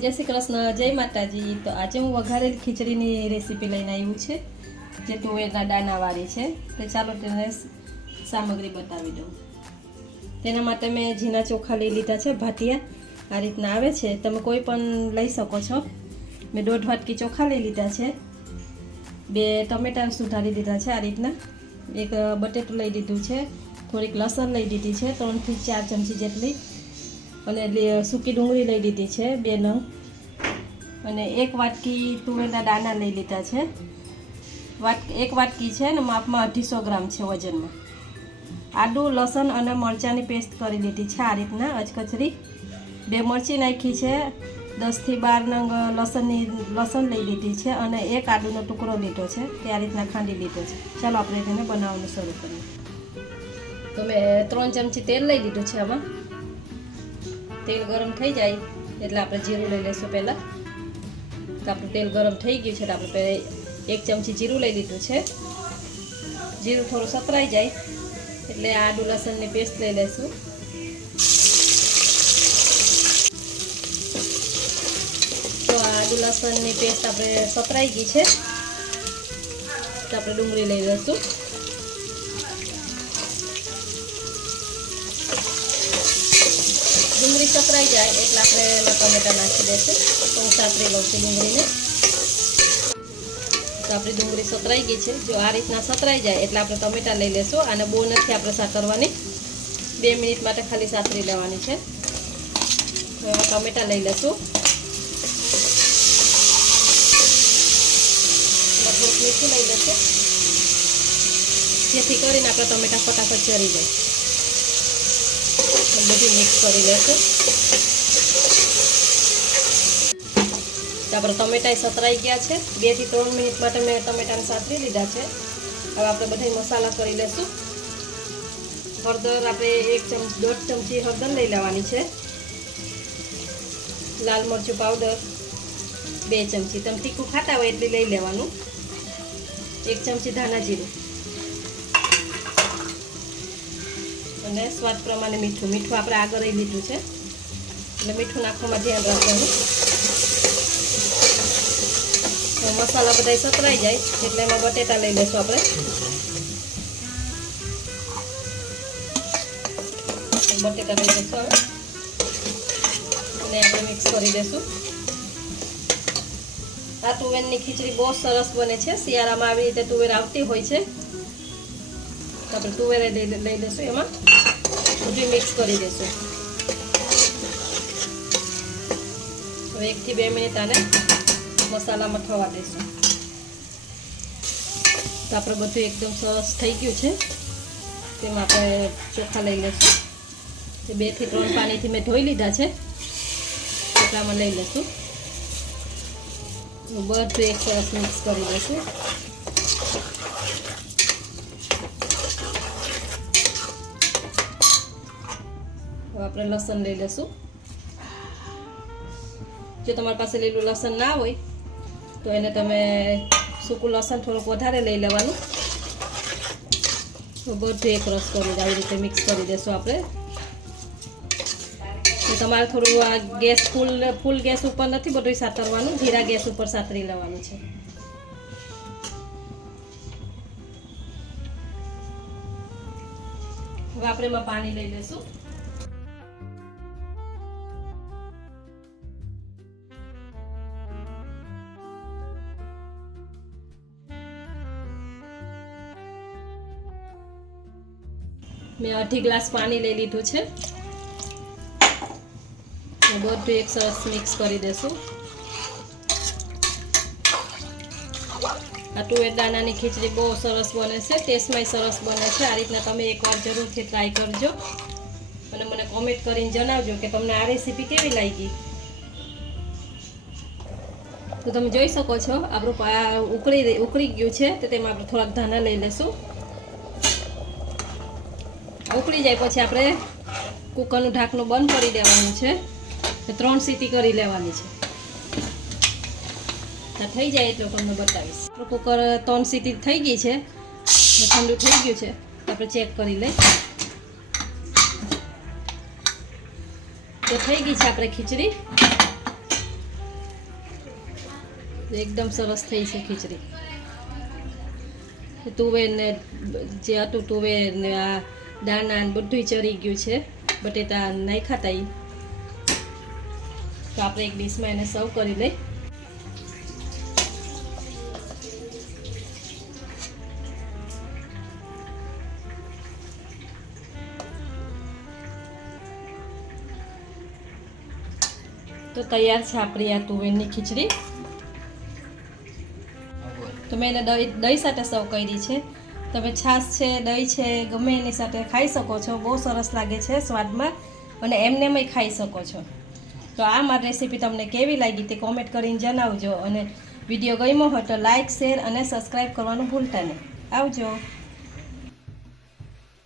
જય શ્રી કૃષ્ણ, જય માતાજી. તો આજે હું વઘારેલી ખીચડીની રેસીપી લઈને આવ્યું છે, જે તુવેરના દાનાવાળી છે. તો ચાલો તેને સામગ્રી બતાવી દઉં. તેના માટે મેં ઝીણા ચોખા લઈ લીધા છે, ભાટિયા. આ રીતના આવે છે. તમે કોઈ પણ લઈ શકો છો. મેં દોઢ વાટકી ચોખા લઈ લીધા છે. બે ટમેટા સુધારી દીધા છે આ રીતના. એક બટેટું લઈ લીધું છે. થોડીક લસણ લઈ લીધી છે, ત્રણથી ચાર ચમચી જેટલી. અને સૂકી ડુંગળી લઈ લીધી છે, બે નંગ. અને એક વાટકી તુવેરના દાણા લઈ લીધા છે. વાટ એક વાટકી છે ને માપમાં અઢીસો ગ્રામ છે વજનમાં. આદું, લસણ અને મરચાંની પેસ્ટ કરી લીધી છે આ રીતના અચકચરી બે મરચી નાખી છે, દસથી બાર નંગ લસણની, લસણ લઈ લીધી છે અને એક આદુનો ટુકડો લીધો છે તે આ રીતના ખાંડી લીધો છે. ચાલો આપણે તેને બનાવવાનું શરૂ કરીએ. તો મેં ત્રણ ચમચી તેલ લઈ લીધું છે આમાં. તેલ ગરમ થઈ જાય એટલે આપણે જીરું લઈ લઈશું પહેલાં. તો આપણું તેલ ગરમ થઈ ગયું છે તો આપણે પહેલાં એક ચમચી જીરું લઈ લીધું છે. જીરું થોડું સતરાઈ જાય એટલે આદુ લસણની પેસ્ટ લઈ લઈશું. તો આદુ લસણની પેસ્ટ આપણે સતરાઈ ગઈ છે. તો આપણે ડુંગળી લઈ લઈશું. સતરાઈ જાય એટલે આપણે ટમેટા નાખી દઈશું. તો હું સાતરી લઉં છું ડુંગળીને. તો આપણી ડુંગળી સતરાઈ ગઈ છે. જો આ રીતના સતરાઈ જાય એટલે આપણે ટમેટા લઈ લેશું અને બહુ નથી આપણે સાતરવાની. બે મિનિટ માટે ખાલી સાતરી લેવાની છે. તો ટમેટા લઈ લેશું. થોડુંક મીઠું લઈ લેશું. જેથી કરીને આપણે ટમેટા ફટાફટ ચરી જાય. બધું મિક્સ કરી લેશું. આપણે ટમેટાએ સતરાઈ ગયા છે. બેથી ત્રણ મિનિટ માટે મેં ટમેટાને સાતરી લીધા છે. હવે આપણે બધા મસાલા કરી લેશું. હળદર આપણે એક ચમચ દોઢ ચમચી હળદર લઈ લેવાની છે. લાલ મરચું પાવડર બે ચમચી. તમે તીખું ખાતા હોય એટલી લઈ લેવાનું. એક ચમચી ધાણા જીરું. અને સ્વાદ પ્રમાણે મીઠું. મીઠું આપણે આગળ રહી લીધું છે. એટલે મીઠું નાખવામાં ધ્યાન રાખવાનું. મસાલા બધા સતરાઈ જાય, એટલે એમાં બટેટા લઈ લેશું આપણે. બટેટા લઈ લેશું અને આપણે મિક્સ કરી દેશું આ તુવેરની ખીચડી બહુ સરસ બને છે. શિયાળામાં આવી રીતે તુવેર આવતી હોય છે. આપણે તુવેરે લઈ લઈશું એમાં. બધું મિક્સ કરી દઈશું હવે એકથી બે મિનિટ આને મસાલામાં થવા દઈશું તો બધું એકદમ સરસ થઈ ગયું છે. તેમાં આપણે ચોખા લઈ લઈશું તે બેથી ત્રણ પાણીથી મેં ધોઈ લીધા છે, ચોખામાં લઈ લઈશું બધું એક સરસ મિક્સ કરી દઈશું આપણે લસણ લઈ લઈશું જો તમારી પાસે લીલું લસણ ના હોય, તો એને તમે સૂકું લસણ થોડુંક વધારે લઈ લેવાનું. તો બધું એક રસ કરી આવી રીતે મિક્સ કરી દેશું આપણે. તમારે થોડું આ ગેસ ફૂલ ફૂલ ગેસ ઉપર નથી બધું સાતરવાનું ધીરા ગેસ ઉપર સાતરી લેવાનું છે. હવે આપણે એમાં પાણી લઈ લઈશું મેં અઢી ગ્લાસ પાણી લઈ લીધું છે. બધું એક સરસ મિક્સ કરી દેશું આ તુવેર દાણાની ખીચડી બહુ સરસ બને છે, ટેસ્ટમાંય સરસ બને છે. આ રીતના તમે એકવાર જરૂરથી ટ્રાય કરજો. અને મને કોમેન્ટ કરીને જણાવજો કે તમને આ રેસીપી કેવી લાગી. તો તમે જોઈ શકો છો, આપણું ઉકળી ઉકળી ગયું છે, તો તેમાં આપણે થોડાક ધાણા લઈ લઈશું. ઉકળી જાય પછી આપણે કુકરનું ઢાંકણું બંધ કરી દેવાનું છે. ત્રણ સીટી કરી લેવાની છે. થઈ જાય એટલે તમને બતાવીશ. આપણું કુકર ત્રણ સીટી થઈ ગઈ છે. ઠંડુ થઈ ગયું છે. આપણે ચેક કરી લઈ. તો થઈ ગઈ છે આપણે ખીચડી. એકદમ સરસ થઈ છે ખીચડી. તુવેર ને જે હતું તુવેર ને આ દાણા ને બધું ચરી ગયું છે. બટેટા નહીં ખાતા તો આપણે એક ડીશમાં એને સર્વ કરી લઈ. તો તૈયાર છે આપણી આ તુવેરની ખીચડી. તો મેં એને દહીં સાથે સર્વ કરી છે. તમે છાશ છે, દહીં છે, ગમે એની સાથે ખાઈ શકો છો. બહુ સરસ લાગે છે સ્વાદમાં અને એમનેમય ખાઈ શકો છો. તો આ મારી રેસીપી તમને કેવી લાગી તે કોમેન્ટ કરીને જણાવજો અને વીડિયો ગમ્યો હોય તો લાઇક શેર અને સબસ્ક્રાઈબ કરવાનું ભૂલતા નહીં. આવજો.